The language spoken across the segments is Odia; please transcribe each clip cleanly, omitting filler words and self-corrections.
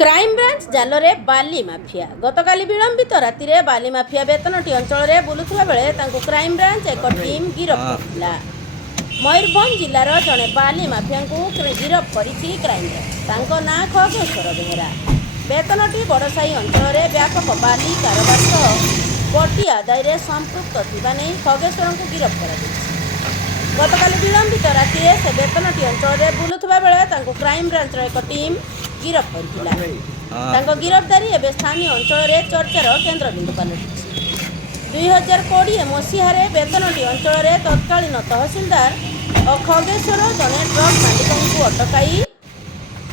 କ୍ରାଇମବ୍ରାଞ୍ଚ ଜାଲରେ ବାଲି ମାଫିଆ। ଗତକାଲି ବିଳମ୍ବିତ ରାତିରେ ବାଲି ମାଫିଆ ବେତନଟି ଅଞ୍ଚଳରେ ବୁଲୁଥିବା ବେଳେ ତାଙ୍କୁ କ୍ରାଇମବ୍ରାଞ୍ଚ ଏକ ଟିମ୍ ଗିରଫ କରିଥିଲା। ମୟୂରଭଞ୍ଜ ଜିଲ୍ଲାର ଜଣେ ବାଲି ମାଫିଆଙ୍କୁ ଗିରଫ କରିଛି କ୍ରାଇମବ୍ରାଞ୍ଚ। ତାଙ୍କ ନାଁ ଖଗେଶ୍ୱର ବେହେରା। ବେତନଟି ବଡ଼ସାହି ଅଞ୍ଚଳରେ ବ୍ୟାପକ ବାଲି କାରବାର ସହ ବଟି ଆଦାୟରେ ସମ୍ପୃକ୍ତ ଥିବା ନେଇ ଖଗେଶ୍ୱରଙ୍କୁ ଗିରଫ କରାଯାଇଛି। ଗତକାଲି ବିଳମ୍ବିତ ରାତିରେ ସେ ବେତନଟି ଅଞ୍ଚଳରେ ବୁଲୁଥିବା ବେଳେ ତାଙ୍କୁ କ୍ରାଇମବ୍ରାଞ୍ଚର ଏକ ଟିମ୍ ଗିରଫ କରିଥିଲା। ତାଙ୍କ ଗିରଫଦାରୀ ଏବେ ସ୍ଥାନୀୟ ଅଞ୍ଚଳରେ ଚର୍ଚ୍ଚାର କେନ୍ଦ୍ରବିନ୍ଦୁ ପାଲଟିଛି। 2020 ମସିହାରେ ବେତନଟି ଅଞ୍ଚଳରେ ତତ୍କାଳୀନ ତହସିଲଦାର ଓ ଖଗେଶ୍ୱର ଜଣେ ଟ୍ରକ୍ ମାଲିକଙ୍କୁ ଅଟକାଇ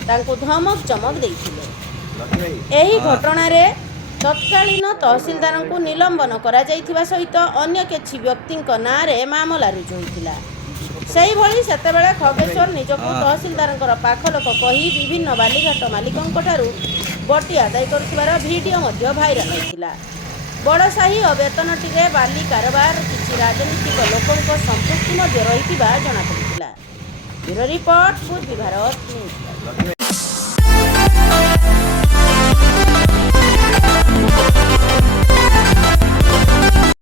ତାଙ୍କୁ ଧମକ ଚମକ ଦେଇଥିଲେ। ଏହି ଘଟଣାରେ ତତ୍କାଳୀନ ତହସିଲଦାରଙ୍କୁ ନିଲମ୍ବନ କରାଯାଇଥିବା ସହିତ ଅନ୍ୟ କିଛି ବ୍ୟକ୍ତିଙ୍କ ନାଁରେ ମାମଲା ରୁଜୁ ହୋଇଥିଲା। ସେହିଭଳି ସେତେବେଳେ ଖଗେଶ୍ୱର ନିଜକୁ ତହସିଲଦାରଙ୍କର ପାଖ ଲୋକ କହି ବିଭିନ୍ନ ବାଲିଘାଟ ମାଲିକଙ୍କଠାରୁ ବଟି ଆଦାୟ କରୁଥିବାର ଭିଡ଼ିଓ ମଧ୍ୟ ଭାଇରାଲ ହୋଇଥିଲା। ବଡ଼ସାହି ଓ ବେତନଟିରେ ବାଲି କାରବାର କିଛି ରାଜନୈତିକ ଲୋକଙ୍କ ସମ୍ପୃକ୍ତି ମଧ୍ୟ ରହିଥିବା ଜଣାପଡ଼ିଥିଲା। Bureau report, Purbi Bharat news.